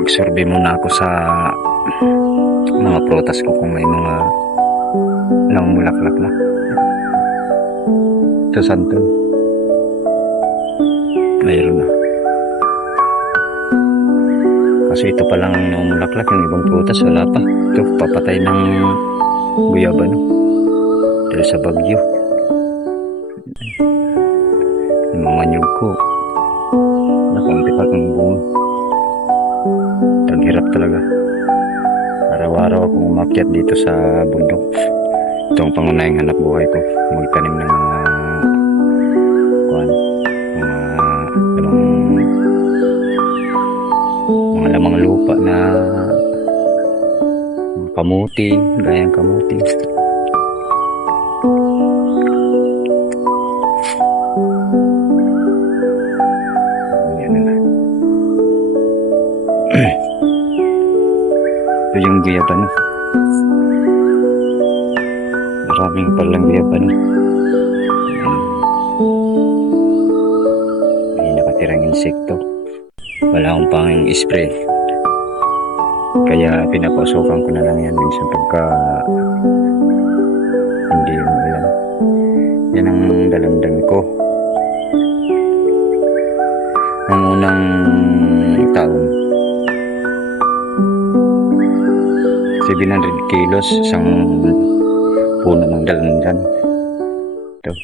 Mag-survey muna ako sa mga prutas ko kung may mga namumulaklak na. Ito santol. Mayroon na. Kasi ito pa lang ang namumulaklak, yung ibang prutas wala pa. Ito papatay ng guyaba, no? Dahil sa bagyo. Yung mga nyug ko nakunti pa ng bunga. Taghirap talaga. Araw-araw akong umakyat dito sa bundok. Ito ang pangunahing hanap buhay ko. Magtanim ng mga lamang lupa na kamuti, gayang kamuti. Ito yung guyaban. Maraming palang guyaban. May nakatirang insekto. Wala akong pang spray. Kaya pinapasukan ko na lang yan minsan pagka hindi mo alam. Yan ang dalamdam ko. Ang unang taon 700 kilos isang puno ng dalandan. Ito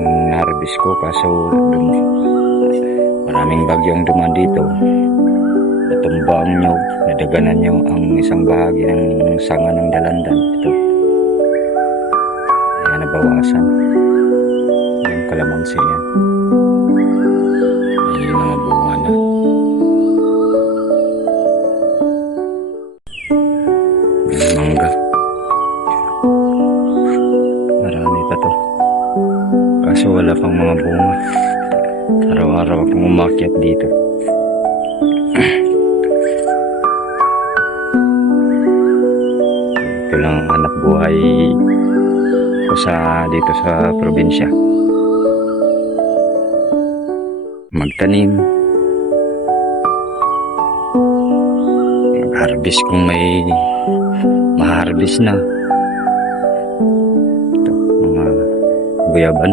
na-harvest ko kaso maraming bagyong dumaan dito. Natumba ang nyug, nadaganan nyo ang isang bahagi ng sanga ng dalandan. Ito kaya nabawasan. Yan kalamansi yan. Yan yung mga bunga na. Mangga. Marami pa to. Kaso wala pang mga bunga. Araw-araw akong umakyat dito. Ito lang ang hanap buhay ko dito sa probinsya. Magtanim. Mag-harvest kung may ma-harvest na. Ito, mga guyaban.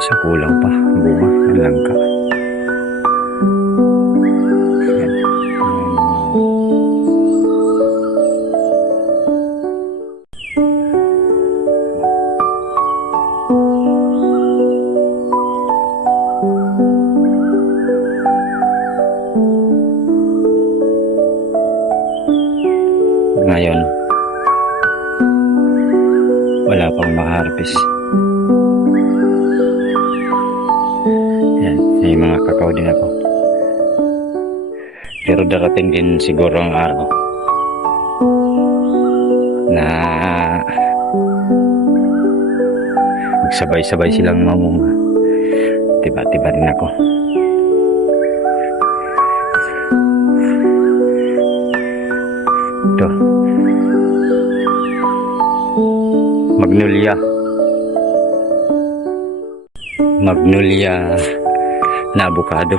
Sa kulang pa, bunga, ang langka. Yan. Ngayon, wala pang ma-harvest. Yan, may mga kakao din ako. Pero darating din siguro ang araw na magsabay-sabay silang mamunga. Tiba-tiba rin ako. Ito. Magnolia. Magnolia na avocado.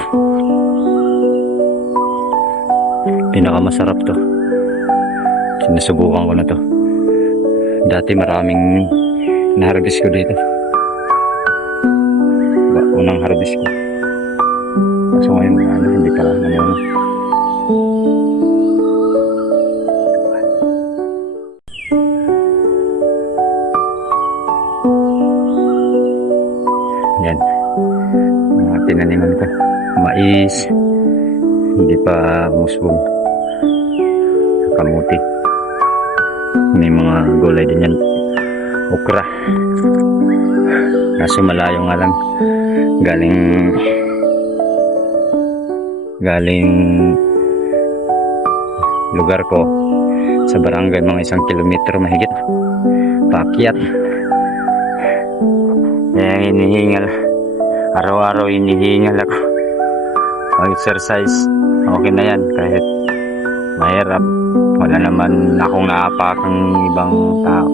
Pinakamasarap to. Sinusubukan ko na to. Dati maraming na-harvest ko dito. Unang harvest ko. So ngayon hindi pa lang ano. Yan. Mga tinaniman ko. Mais. Hindi pa musbong. Kamuti. May mga gulay din yan. Okra. Kaso malayo nga lang. Galing lugar ko sa barangay mga 1 kilometro mahigit. Paakyat. Kaya hinihingal. Araw-araw hinihingal ako. Mag-exercise. Okay na yan kahit mahirap. Wala naman akong naapakang ibang tao.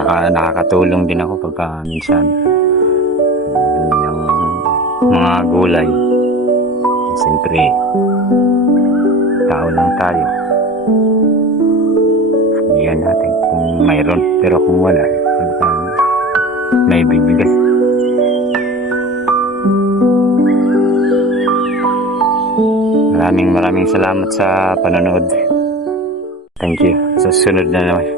Saka nakakatulong din ako pagka minsan yung mga gulay Siyempre, tao lang tayo. Bigyan natin kung mayroon. Pero kung wala, may bibigay. Maraming salamat sa panonood. Thank you. Sa susunod na naman.